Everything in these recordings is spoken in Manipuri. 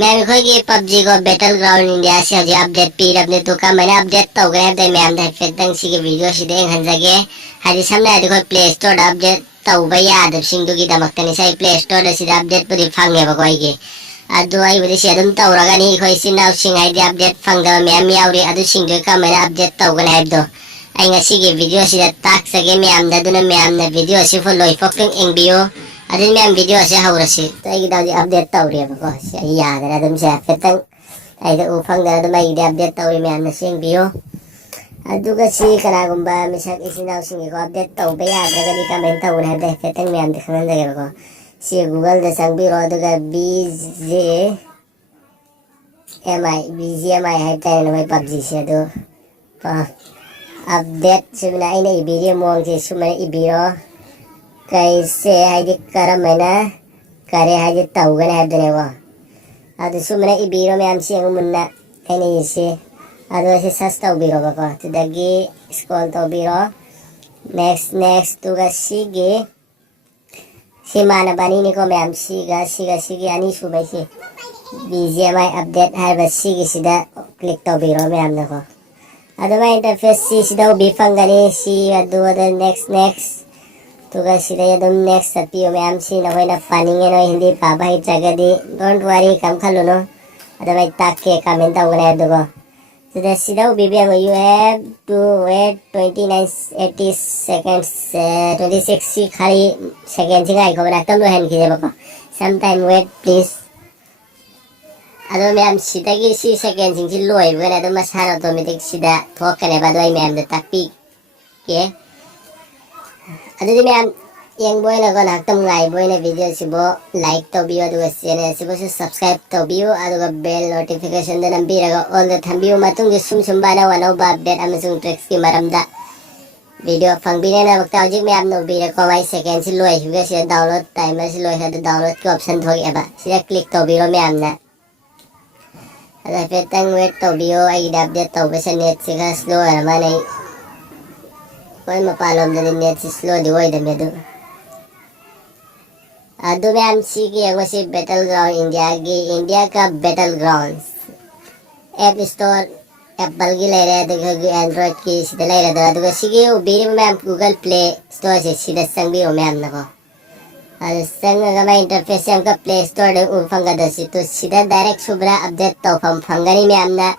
मैम अखोगी पबजी को बैटल ग्राउंड इंडिया से हजी अपडेट पीरबने तो का मैंने अपडेट तौगरे है मैम दा फेतंग सिगे वीडियो सिदे हंजगे हजी सामने देखो प्ले स्टोर अपडेट तौबा यादब सिंदुगी दमक्तनी साइ प्ले स्टोर सिदा अपडेट पुरी फंगे बकोइगे अदु आई बुदि सिदुम तौरगानी खोइ सिनाव सिंगाइ दि अपडेट फंगदा मैम यावरी अदु सिंदु का मैंने अपडेट तौगने हैबदो आई ngasi video sida tak sage ma'am दा दुना मैम ना वीडियो सि फॉलो इफोक्टिंग एंबियो अदि मैम वीडियो से हौरसी तैगी दावजी अपडेट तौरी बको यादरा दम से फेतंग आइदा उफंग दा दम आइदा अपडेट तौरी मैम ना सिंबियो अदुगा सि कनागुम्बा मिsak इसिनाव सिंगी को अपडेट तौबे यादरागदि कमेंट तौना हैबदे फेतंग मैम दे खनन दगे बको सि गूगल दा संबिरो अदुगा BGMI हैबताय नोय पबजी से दो अपडेट सुमना इन वीडियो मोंग से सुमना इबिरो कैसे हाइदि करमैना करे हाइदि तौगन हैबदने वो अदु सुमना इबिरो मैम सिंग मुन्ना एने इसे अदु से सस्ता उबिरो बको तुदगी स्क्रॉल तो उबिरो नेक्स्ट तुगा सिगे सिमाना बानी निको मैम सिगे अनि सुबाइसे BGMI अपडेट हैबा सिगे सिदा क्लिक तो उबिरो मैम नको अदुमा इंटरफेस सिदा उबि फंगनी सि अदु नेक्स्ट तुगा सिदा यदम नेक्स्ट सपियो मैम सी नहोइना फानिंगे नो हिंदी पाबा hi जगदी डोंट वरी कम खलुनो अदमा ताके कमेंट उगने दुगो सिदा सिदा उबिबियांग you have to wait 80 seconds 26 सी खाली सेकंड सिंगा आइको बना तम लो हैन किजे बको sometime wait please अदो मैम सिदा की सी सेकंड सिंग लो है बना तो मसार ऑटोमेटिक सिदा ठोक कने बाद वही मैम द तापी के अदुदी ma'am yang boy na kon haktam ngai boy na video sibo like to bio aduga channel sibo subscribe to bio aduga bell notification da nambira ga all the thambiyo matung de sum bana wana ba update amasung tricks ki maramda video fangbine na wakta hojik me amno bira ko mai second si loi huga si download timer si loi hada download ki option thogi aba sida click to biro me amna ada petang wait to bio ai update to besa net si ga slow ama nai koi mapalom da net si slow di woi da medu अदु मैम सी की एगो सी बैटल ग्राउंड इंडिया का battle grounds app store Apple की ले रहे देखो एंड्रॉइड की सीधे ले रहे तो सी की उबीरी मैम गूगल प्ले स्टोर से सीधे संग भी हो मैम नको और संग का मैं इंटरफेस से हमका प्ले स्टोर दे उफंगा दसी तो सीधा डायरेक्ट सुबरा अपडेट तो फंगनी मैम ना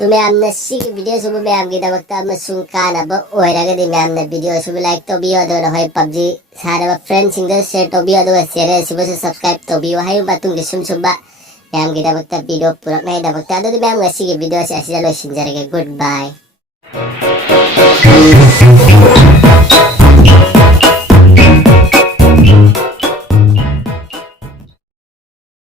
तुम्हें हमने सी वीडियो सुबह में आपकी दबकता हम सुनकान अब ओहरागे दिन में हमने वीडियो सुबह लाइक तो भी और है पबजी सारे फ्रेंड्स सिंगल शेयर तो भी और शेयर सुबह से सब्सक्राइब तो भी है बातों के सुबह मैं आपकी दबकता वीडियो पूरा नहीं दबकता तो मैं हम ऐसी वीडियो से ऐसे चलो सिंजर के गुड बाय